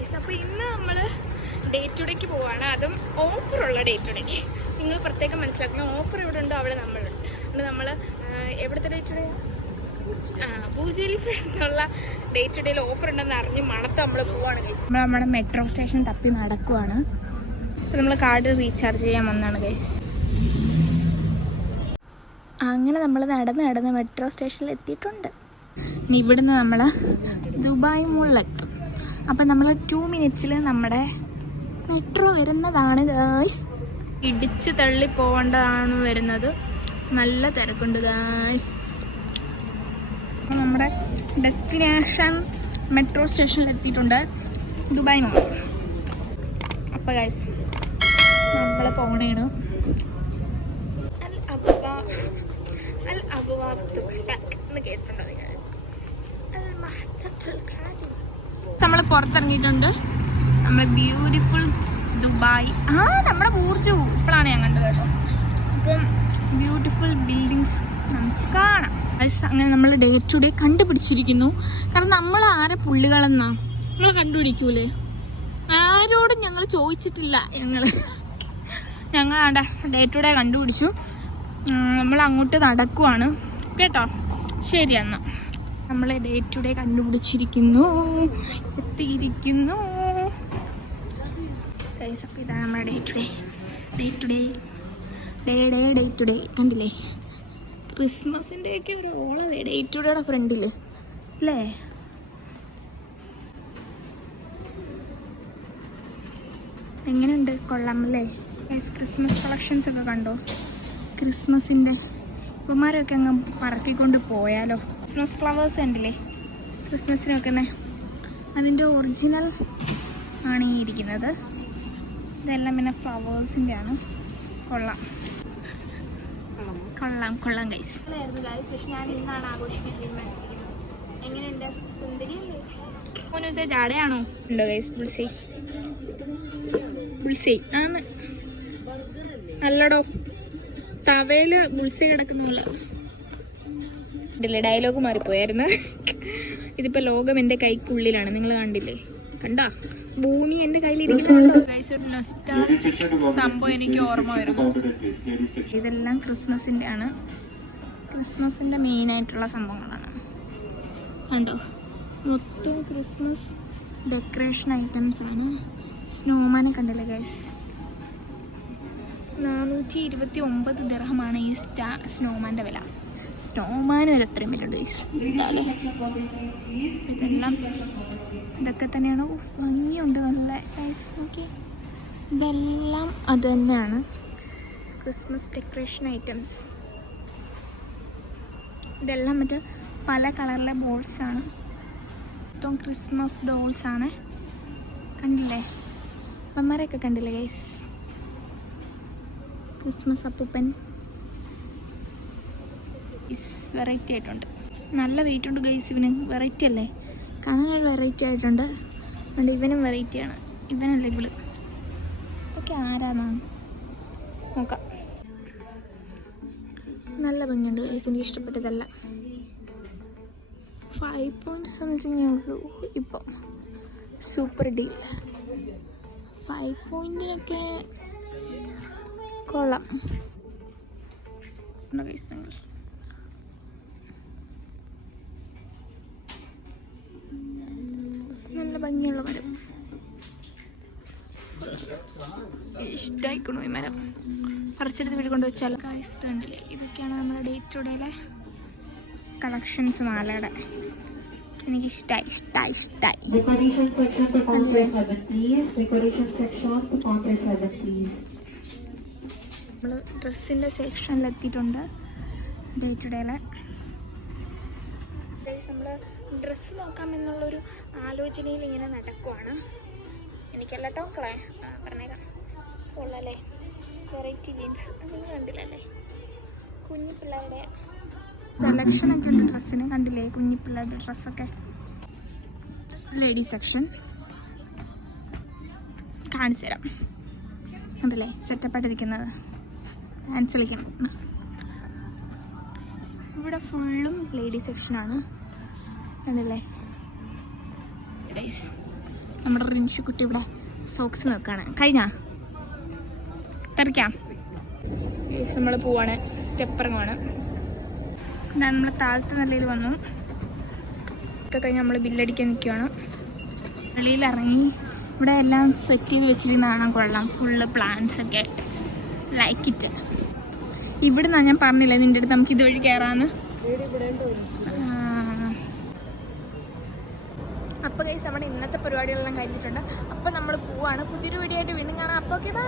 Guys അപ്പോൾ ഇന്ന് നമ്മൾ ഡേ ടു ഡേക്ക് പോവാണ്. അതും ഓഫറുള്ള ഡേ ടു ഡേക്ക് നിങ്ങൾ പ്രത്യേകം മനസ്സിലാക്കണം. ഓഫർ എവിടെ ഉണ്ടോ അവിടെ നമ്മളുണ്ട്. അതുകൊണ്ട് നമ്മൾ എവിടുത്തെ ഡേ ടു ഡേ ആ ഡേ ടു ഡേയിൽ ഓഫർ ഉണ്ടെന്ന് അറിഞ്ഞ് മണത്ത് നമ്മൾ പോവാണ് ഗൈസ് നമ്മൾ നമ്മുടെ മെട്രോ സ്റ്റേഷൻ തപ്പി നടക്കുവാണ്. നമ്മൾ കാർഡ് റീചാർജ് ചെയ്യാൻ വന്നതാണ് ഗൈസ് അങ്ങനെ നമ്മൾ നടന്ന് നടന്ന് മെട്രോ സ്റ്റേഷനിൽ എത്തിയിട്ടുണ്ട്. ഇനി ഇവിടുന്ന് നമ്മൾ ദുബായ് മോളിലെത്തും അപ്പം നമ്മൾ ടു മിനിറ്റ്സിൽ നമ്മുടെ മെട്രോ വരുന്നതാണ് ഗായ്സ് ഇടിച്ച് തള്ളി പോകേണ്ടതാണ് വരുന്നത്. നല്ല തിരക്കുണ്ട് ഗായ്സ് നമ്മുടെ ഡെസ്റ്റിനേഷൻ മെട്രോ സ്റ്റേഷനിൽ എത്തിയിട്ടുണ്ട് ദുബായ് മോൾ അപ്പോൾ ഗൈസ് നമ്മൾ പോണേണ്. അൽ അബ്വാ അൽ അബ്വാബ് എന്ന് കേട്ടിട്ടുണ്ടോ നിങ്ങൾ? അൽ മഹ്തത്തുൽ ഖാദിം. നമ്മൾ പുറത്തിറങ്ങിയിട്ടുണ്ട്. നമ്മൾ ബ്യൂട്ടിഫുൾ ദുബായ്. ആ നമ്മുടെ ബൂർജു ഇപ്പോഴാണ് ഞാൻ കണ്ടത് കേട്ടോ. അപ്പം ബ്യൂട്ടിഫുൾ ബിൽഡിങ്സ് നമുക്ക് കാണാം. അങ്ങനെ നമ്മൾ ഡേ ടു ഡേ കണ്ടുപിടിച്ചിരിക്കുന്നു. കാരണം നമ്മൾ ആരെ പുള്ളികളെന്നാ? നമ്മൾ കണ്ടുപിടിക്കൂലേ? ആരോടും ഞങ്ങൾ ചോദിച്ചിട്ടില്ല ഞങ്ങൾ ഞങ്ങൾ ഡേ ടു ഡേ കണ്ടുപിടിച്ചു. നമ്മൾ അങ്ങോട്ട് നടക്കുവാണ്. കേട്ടോ? ശരി എന്നാ. നമ്മൾ ഡേ ടു ഡേ കണ്ടുപിടിച്ചിരിക്കുന്നു. എത്തിയിരിക്കുന്നു. അപ്പോൾ ഇതാണ് നമ്മുടെ day to day. Day to day. Day day day to day. കണ്ടില്ലേ? ക്രിസ്മസിന്റെ ഒക്കെ ഒരു ഓളവേ ഡേ ടു ഡേയുടെ ഫ്രണ്ടിൽ അല്ലേ? എങ്ങനെയുണ്ട്? കൊള്ളാം അല്ലേ? ക്രിസ്മസ് കളക്ഷൻസ് ഒക്കെ കണ്ടോ? ക്രിസ്മസിന്റെ ഇപ്പന്മാരൊക്കെ അങ്ങ് പറക്കിക്കൊണ്ട് പോയാലോ? ക്രിസ്മസ് ഫ്ലവേഴ്സ് ഉണ്ടല്ലേ? ക്രിസ്മസിന് വെക്കുന്നേ അതിന്റെ ഒറിജിനൽ ആണ് ഈ ഇരിക്കുന്നത്. ഇതെല്ലാം പിന്നെ ഫ്ലവേഴ്സിന്റെ ആണ് കൊള്ളാം കൊള്ളാം കൊള്ളാം ഗൈസ് ഗൈസ് പക്ഷെ ഞാൻ ഇന്നാണ് ആഘോഷിക്കാൻ തീരുമാനിച്ചിരിക്കുന്നത് എങ്ങനെയുണ്ട്? സുന്ദരി മോനൂസേ ജാടയാണോ ഉണ്ടോ ഗൈസ് ബുൾസൈ ബുൾസൈ ആണ് അല്ലടോ തവയിൽ ബുൾസൈ കിടക്കുന്നുള്ള കണ്ടില്ലേ ഡയലോഗ് മാറിപ്പോയായിരുന്നു. ഇതിപ്പോ ലോകം എന്റെ കൈക്കുള്ളിലാണ്. നിങ്ങൾ കണ്ടില്ലേ? കണ്ടാ? ഭൂമി എന്റെ ഗൈസ് ഒരു സംഭവം എനിക്ക് ഓർമ്മ വരുന്നു. ഇതെല്ലാം ക്രിസ്മസിന്റെ ആണ്. ക്രിസ്മസിന്റെ മെയിനായിട്ടുള്ള സംഭവങ്ങളാണ്. കണ്ടോ? മൊത്തം ക്രിസ്മസ് ഡെക്കറേഷൻ ഐറ്റംസ് ആണ്. സ്നോമാനെ കണ്ടില്ലേ ഗൈസ് നാനൂറ്റി ഇരുപത്തി ഒമ്പത് ദർഹമാണ് ഈ സ്റ്റാ സ്നോമാന്റെ വില. സ്നോമാൻ ഒരു അത്രയും വില ഉണ്ട് ഇതെല്ലാം ഇതൊക്കെ തന്നെയാണ്? ഭംഗിയുണ്ട് നല്ല ഗൈസ് നോക്കി ഇതെല്ലാം അത് തന്നെയാണ്. ക്രിസ്മസ് ഡെക്കറേഷൻ ഐറ്റംസ് ഇതെല്ലാം മറ്റേ പല കളറിലെ ബോൾസ് ആണ്. മൊത്തം ക്രിസ്മസ് ഡോൾസ് ആണ്. കണ്ടില്ലേ? അമ്മമാരെയൊക്കെ കണ്ടില്ലേ ഗൈസ് ക്രിസ്മസ് അപ്പൂപ്പൻ. വെറൈറ്റി ആയിട്ടുണ്ട്. നല്ല വെയിറ്റ് ഉണ്ട് ഗൈസ് ഇവന്. വെറൈറ്റി അല്ലേ? കാണാൻ വെറൈറ്റി ആയിട്ടുണ്ട്. അതുകൊണ്ട് ഇവനും വെറൈറ്റിയാണ് ഇവനല്ലേ ഇവൾ. ഇതൊക്കെ ആരാന്നാണ്? നോക്കാം. നല്ല ഭംഗിയുണ്ട് ഗൈസ് എനിക്ക് ഇഷ്ടപ്പെട്ടതല്ല. ഫൈവ് പോയിന്റ് സംതിങ് ഉള്ളൂ. ഇപ്പം. സൂപ്പർ ഡീൽ ഫൈവ് പോയിന്റിനൊക്കെ കൊള്ളാം? നല്ല ഭംഗിയുള്ള മരം. ഇഷ്ടമായിക്കണു ഈ മരം. പറിച്ചെടുത്ത് വീട് കൊണ്ട് വെച്ചാൽ ഗൈസ് കണ്ടില്ലേ? ഇതൊക്കെയാണ് നമ്മുടെ ഡേ ടു ഡേയിലെ കളക്ഷൻസ് മാലയുടെ എനിക്ക് ഇഷ്ടായി ഇഷ്ടമായി നമ്മൾ ഡ്രസ്സിന്റെ സെക്ഷനിൽ എത്തിയിട്ടുണ്ട്. ഡേ ടു ഡേയിലെ നമ്മൾ ഡ്രസ്സ് നോക്കാം എന്നുള്ളൊരു ആലോചനയിൽ ഇങ്ങനെ നടക്കുവാണ്. എനിക്കല്ല ആ പറഞ്ഞേക്കാം. കൊള്ളല്ലേ? വെറൈറ്റി ജീൻസ് നിങ്ങൾ കണ്ടില്ലല്ലേ? കുഞ്ഞു പിള്ളേരുടെ സെലക്ഷൻ ഒക്കെ ഉണ്ട്. ഡ്രസ്സിന് കണ്ടില്ലേ? കുഞ്ഞു പിള്ളേരുടെ ഡ്രസ്സൊക്കെ ലേഡി സെക്ഷൻ കാണിച്ചു തരാം. അതല്ലേ സെറ്റപ്പായിട്ടിരിക്കുന്നത് കളിക്കണം ഇവിടെ ഫുള്ളും ലേഡി സെക്ഷനാണ് കണ്ടില്ലേ? നമ്മുടെ റിൻഷു കുട്ടി ഇവിടെ സോക്സ് നോക്കാണ്. കഴിഞ്ഞാ? തെറിക്കാം. നമ്മൾ പോവാണ്. സ്റ്റെപ്പർ ഇറങ്ങുവാണ്. ഞാൻ നമ്മൾ താഴത്തെ നിലയിൽ വന്നു. ഒക്കെ കഴിഞ്ഞ് നമ്മൾ ബില്ലടിക്കാൻ നിൽക്കുവാണ് വെളിയിൽ ഇറങ്ങി. ഇവിടെ എല്ലാം സെറ്റ് ചെയ്ത് വെച്ചിരിക്കുന്നതാണോ കൊള്ളാം. ഫുള്ള് പ്ലാന്റ്സ് ഒക്കെ. ലൈക്ക് ഇറ്റ് ഇവിടുന്നാ ഞാൻ പറഞ്ഞില്ലേ നിന്റെ അടുത്ത് നമുക്ക് ഇതുവഴി കയറാന്ന് അപ്പോൾ കഴിച്ച് നമ്മുടെ ഇന്നത്തെ പരിപാടികളെല്ലാം കഴിഞ്ഞിട്ടുണ്ട്. അപ്പോൾ നമ്മൾ പോവാണ്. പുതിയൊരു വീഡിയോ ആയിട്ട് വീണ്ടും കാണാം. അപ്പോൾ ഓക്കെ ബൈ